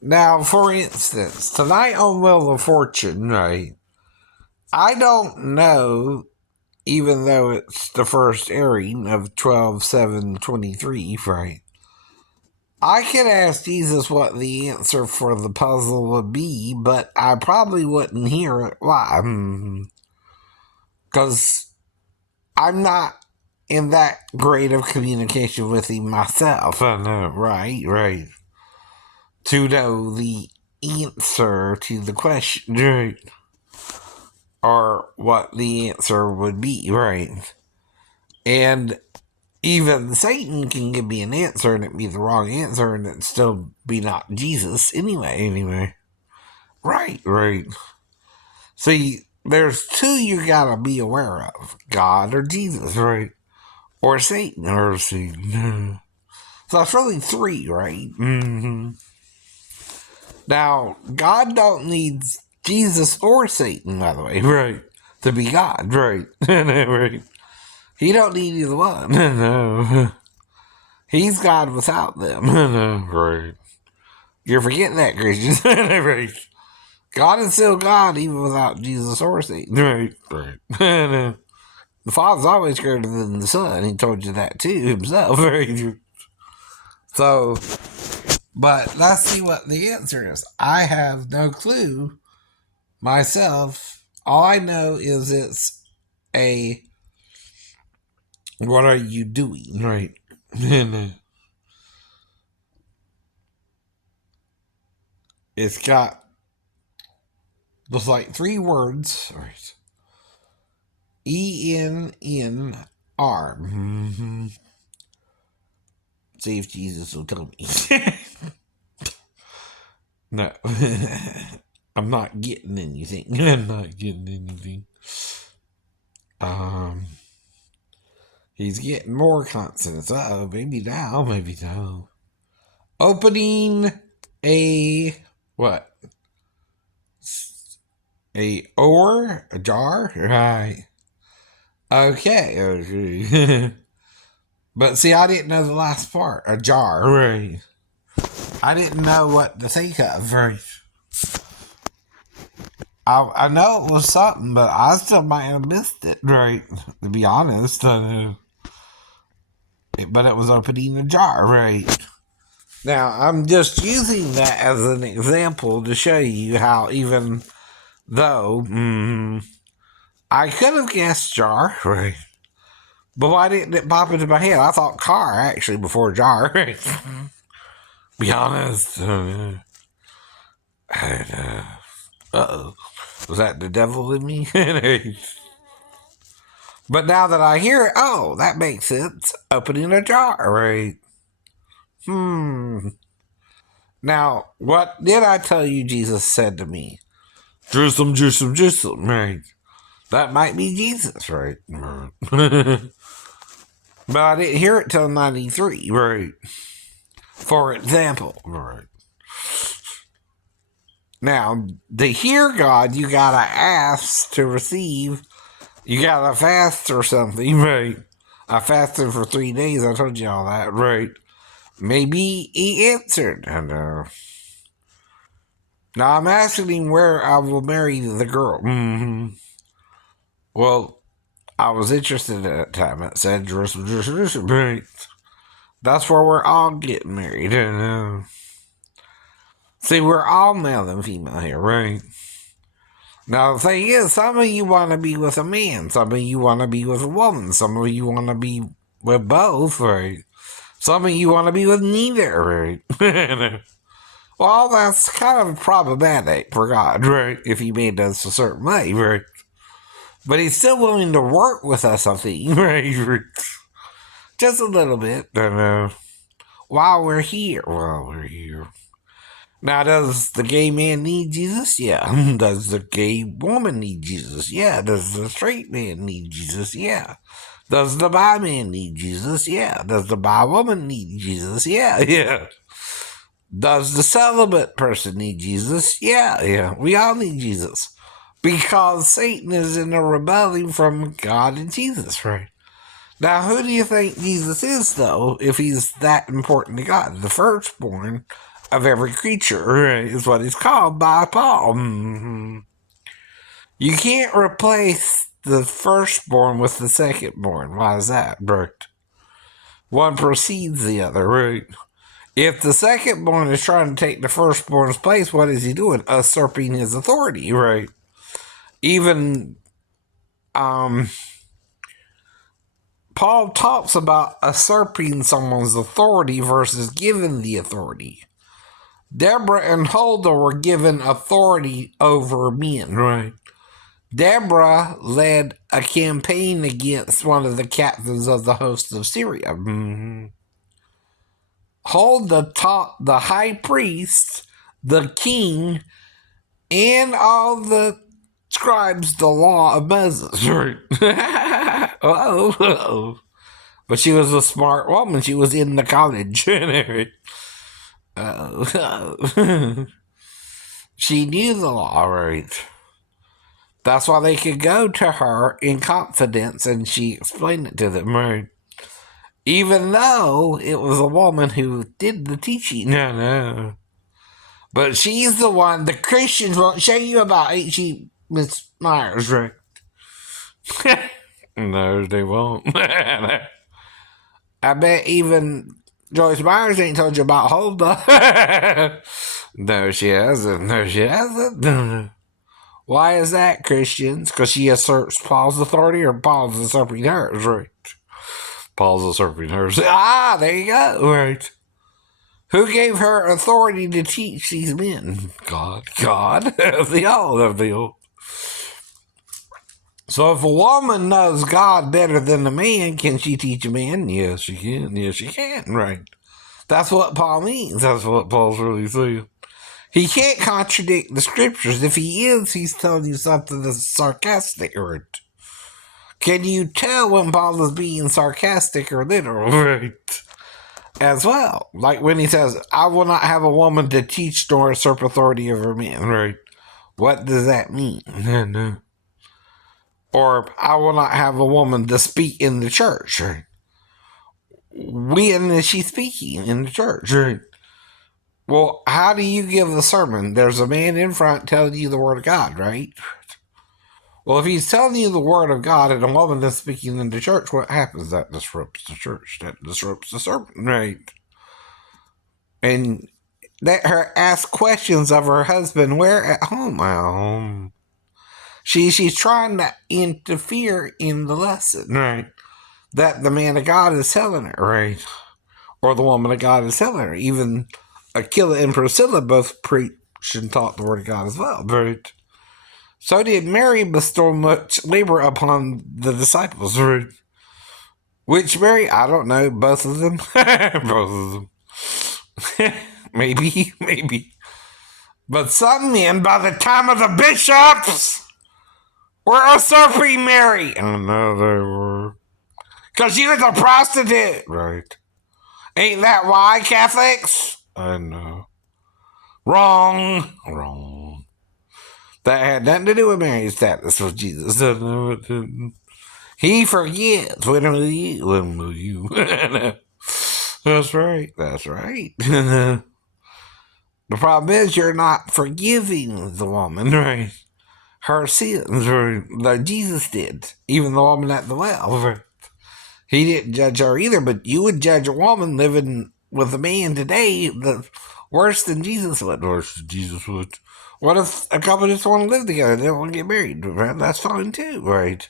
Now, for instance, tonight on Wheel of Fortune, right? I don't know, even though it's the first airing of 12/7/23, right? I could ask Jesus what the answer for the puzzle would be, but I probably wouldn't hear it. Why? Because I'm not in that great of communication with him myself. I know, right. To know the answer to the question, right? Or what the answer would be, right? And even Satan can give me an answer and it be the wrong answer and it still be not Jesus anyway. Right. See, there's two you gotta be aware of. God or Jesus, right? Or Satan or Satan. So that's really three, right? Now, God don't need Jesus or Satan, by the way, right? To be God, right? Right. He don't need either one. No. He's God without them. No, right. You're forgetting that, Christians. Right. God is still God even without Jesus or Satan. Right. The Father's always greater than the Son. He told you that too himself. Right. So, but let's see what the answer is. I have no clue myself. All I know is it's a what are you doing? Right. It's got just like three words. Right. ENNR. See if Jesus will tell me. No. I'm not getting anything. I'm not getting anything. He's getting more consonants. Oh, maybe now. Opening a what? A jar? Right. Okay. But see, I didn't know the last part. A jar, right? I didn't know what to think of, right? I know it was something, but I still might have missed it, right? To be honest, I know. But it was opening a jar, right? Now, I'm just using that as an example to show you how even though I could have guessed jar, right? But why didn't it pop into my head? I thought car, actually, before jar, right? Be honest. Uh-oh. Was that the devil in me? But now that I hear it, oh, that makes sense. Opening a jar, right? Now, what did I tell you Jesus said to me? Jerusalem, right? That might be Jesus, right? But I didn't hear it till 93, right? For example, right? Now, to hear God, you gotta ask to receive. You gotta fast or something, right? I fasted for 3 days. I told you all that, right? Maybe he answered. And now I'm asking him where I will marry the girl. Well, I was interested at that time. It said Jerusalem, right? That's where we're all getting married. See, we're all male and female here, right? Now, the thing is, some of you want to be with a man. Some of you want to be with a woman. Some of you want to be with both, right? Some of you want to be with neither, right? Well, that's kind of problematic for God, right? If he made us a certain way, right? But he's still willing to work with us, I think, right? Just a little bit, while we're here. Now, does the gay man need Jesus? Yeah. Does the gay woman need Jesus? Yeah. Does the straight man need Jesus? Yeah. Does the bi man need Jesus? Yeah. Does the bi woman need Jesus? Yeah. Does the celibate person need Jesus? Yeah. We all need Jesus. Because Satan is in a rebellion from God and Jesus, right? Now, who do you think Jesus is, though, if he's that important to God? The firstborn of every creature, right, is what he's called by Paul. Mm-hmm. You can't replace the firstborn with the secondborn. Why is that, Bert? One precedes the other, right? If the secondborn is trying to take the firstborn's place, what is he doing? Usurping his authority, right? Even Paul talks about usurping someone's authority versus giving the authority. Deborah and Huldah were given authority over men, right? Deborah led a campaign against one of the captains of the host of Syria. Mm-hmm. Huldah taught the high priest, the king, and all the scribes the law of Moses. Oh. But she was a smart woman. She was in the college. She knew the law, right? That's why they could go to her in confidence and she explained it to them, right? Even though it was a woman who did the teaching. No. But she's the one the Christians won't show you about, ain't she, Miss Myers, right? No, they won't. I bet even Joyce Myers ain't told you about Huldah. No, she hasn't. Why is that, Christians? Because she asserts Paul's authority or Paul's usurping hers, right? Paul's usurping hers. There you go, right? Who gave her authority to teach these men? God of the old. So if a woman knows God better than a man, can she teach a man? Yes, she can. Yes, she can, right? That's what Paul means. That's what Paul's really saying. He can't contradict the scriptures. If he is, he's telling you something that's sarcastic, right? Can you tell when Paul is being sarcastic or literal, right? As well. Like when he says, I will not have a woman to teach nor usurp authority over men, right? What does that mean? No. Or I will not have a woman to speak in the church, right? When is she speaking in the church, right? Well, how do you give the sermon? There's a man in front telling you the word of God, right? Well, if he's telling you the word of God and a woman is speaking in the church, what happens? That disrupts the church. That disrupts the sermon, right? And let her ask questions of her husband where at home. She's trying to interfere in the lesson, right? That the man of God is telling her, right? Or the woman of God is telling her. Even Aquila and Priscilla both preached and taught the word of God as well, right? So did Mary bestow much labor upon the disciples, right? Which Mary? I don't know. Both of them. Both of them. Maybe. But some men, by the time of the bishops, were usurping Mary. I know they were. Because she was a prostitute. Right. Ain't that why, Catholics? I know. Wrong. That had nothing to do with Mary's status with Jesus. No, it didn't. He forgets. When will you? That's right. The problem is you're not forgiving the woman, right? Her sins, right? Like Jesus did. Even the woman at the well, right? He didn't judge her either, but you would judge a woman living with a man today worse than Jesus would. What if a couple just want to live together? They don't want to get married. Right? That's fine too, right?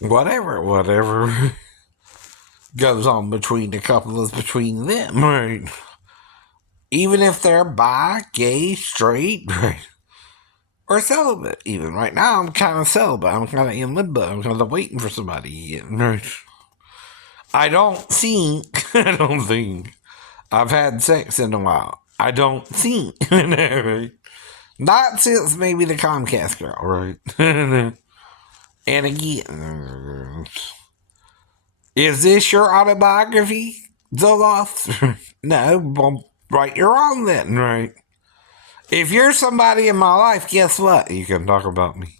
Whatever goes on between the couple is between them, right? Even if they're bi, gay, straight, right? Or celibate, even. Right now, I'm kind of celibate. I'm kind of in limbo. I'm kind of waiting for somebody again, right? I don't think I've had sex in a while. I don't think. Right? Not since maybe the Comcast girl, right? And again, is this your autobiography, Zoloft? No, well, right, you're wrong then, right? If you're somebody in my life, guess what? You can talk about me.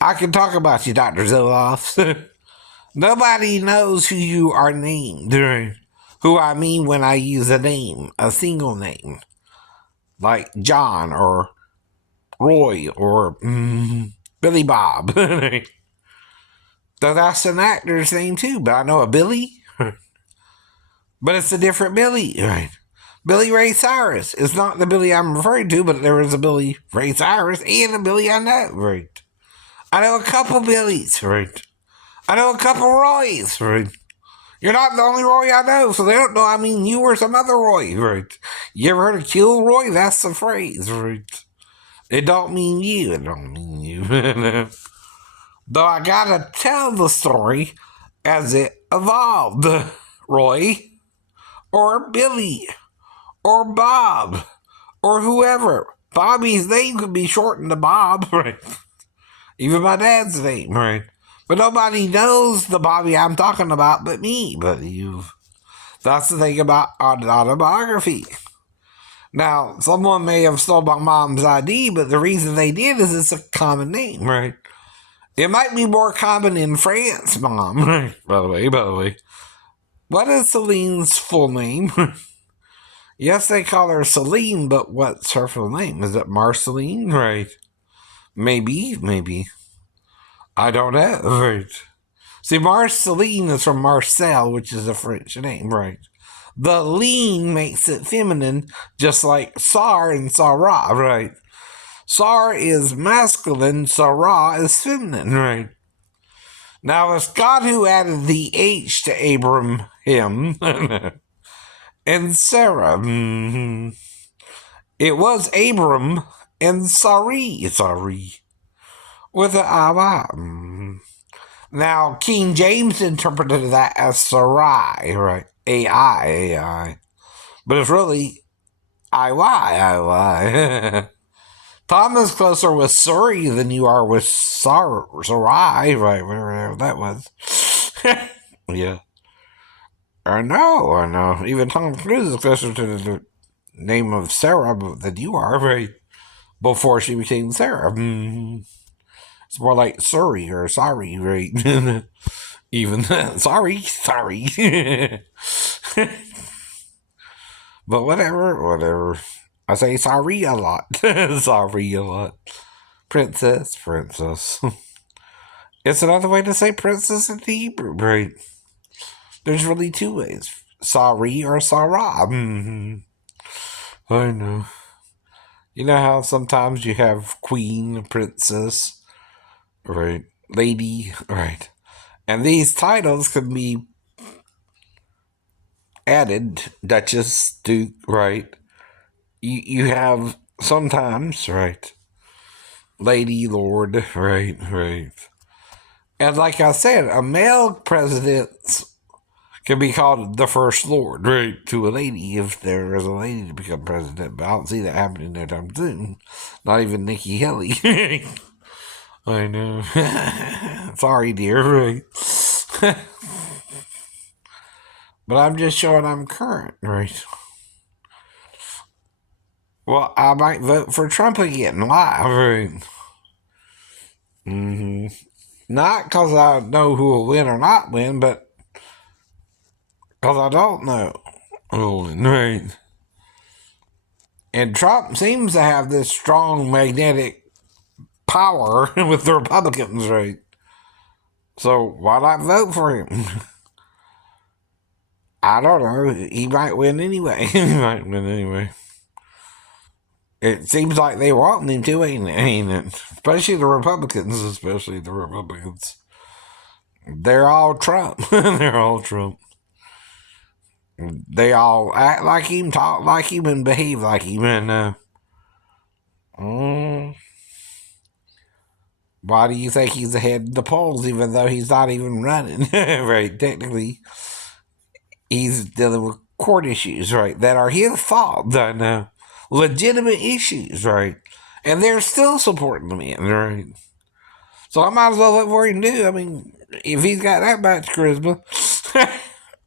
I can talk about you, Dr. Zoloft. Nobody knows who you are named, right? who I mean when I use a name, a single name, like John or Roy or Billy Bob. That's an actor's name too, but I know a Billy. But it's a different Billy, right? Billy Ray Cyrus is not the Billy I'm referring to, but there is a Billy Ray Cyrus and a Billy I know, right? I know a couple Billys, right? I know a couple Roys, right? You're not the only Roy I know, so they don't know I mean you or some other Roy, right? You ever heard of Kilroy? That's the phrase, right? It don't mean you, it don't mean you. Though I gotta tell the story as it evolved. Roy, or Billy, or Bob, or whoever. Bobby's name could be shortened to Bob, right? Even my dad's name, right? But nobody knows the Bobby I'm talking about but me, but you. That's the thing about an autobiography. Now, someone may have stolen my mom's ID, but the reason they did is it's a common name, right? It might be more common in France, Mom, right? By the way. What is Celine's full name? Yes, they call her Celine, but what's her full name? Is it Marceline? Right. Maybe. I don't know. Right. See, Marceline is from Marcel, which is a French name, right? The lean makes it feminine, just like Sar and Sarah, right? Sar is masculine, Sarah is feminine, right? Now, it's God who added the H to Abram, him, and Sarah. It was Abram and sorry, with an I. Now, King James interpreted that as Sarai, right? A-I. But it's really I-Y. Tom is closer with Surrey than you are with Sarai, right? Whatever that was. Yeah. I know. Even Tom Cruise is closer to the name of Sarah than you are, right? Before she became Sarah. It's more like Surrey or sorry, right? Even sorry. But whatever. I say sorry a lot. Princess. It's another way to say princess in Hebrew, right? There's really two ways. Sorry or Sarah. I know. You know how sometimes you have queen, princess, right? Lady, right? And these titles can be added, Duchess, Duke, right? You have sometimes, right? Lady, Lord, right. And like I said, a male president can be called the First Lord, right, to a lady if there is a lady to become president. But I don't see that happening anytime soon. Not even Nikki Haley. I know. Sorry, dear, right? But I'm just showing I'm current, right? Well, I might vote for Trump again. Why? Right? Not because I know who will win or not win, but because I don't know who will win, right? And Trump seems to have this strong magnetic power with the Republicans, right? So why not vote for him? I don't know. He might win anyway. It seems like they want him to, ain't it? Especially the Republicans. They're all Trump. They all act like him, talk like him, and behave like him. And why do you think he's ahead of the polls, even though he's not even running? Right? Technically, he's dealing with court issues, right? That are his fault. Legitimate issues, right? And they're still supporting the man, right? So I might as well vote for him too. I mean, if he's got that much charisma,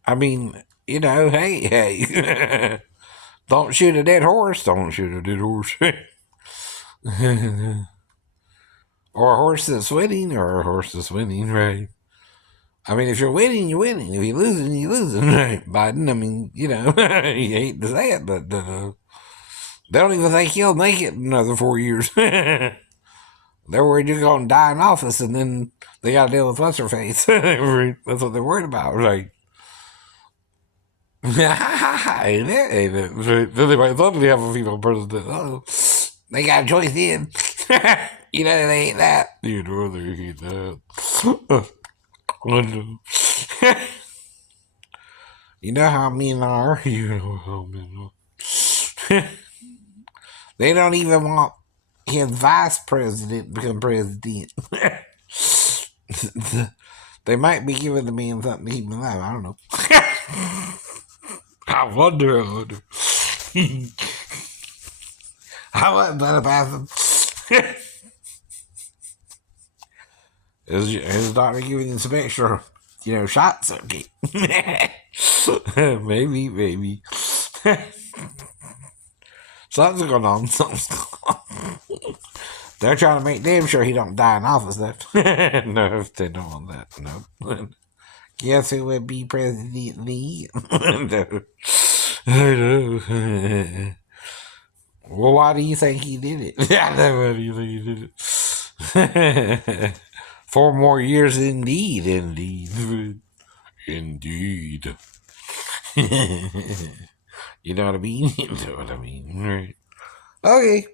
I mean, hey. Don't shoot a dead horse. Or a horse that's winning, right? I mean, if you're winning, you're winning. If you're losing, you're losing. Right, Biden? I mean, you hate to say it, but they don't even think he'll make it another 4 years. They're worried you're going to die in office, and then they got to deal with what's her face. That's what they're worried about. Like, ain't it? Then they might suddenly have a female president. Oh, they got a choice in. They hate that. They hate that. You know how men are. You know how men are. They don't even want his vice president to become president. They might be giving the man something to keep him alive. I don't know. I wonder. I wasn't that about Is the doctor giving him some extra, shots? Okay. Maybe. Something's going on. They're trying to make damn sure he don't die in office, though. No, they don't want that. No. Guess who would be president? Me? No. I know. Well, why do you think he did it? I know. Why do you think he did it? 4 more years, indeed. You know what I mean? You know what I mean, right? Okay.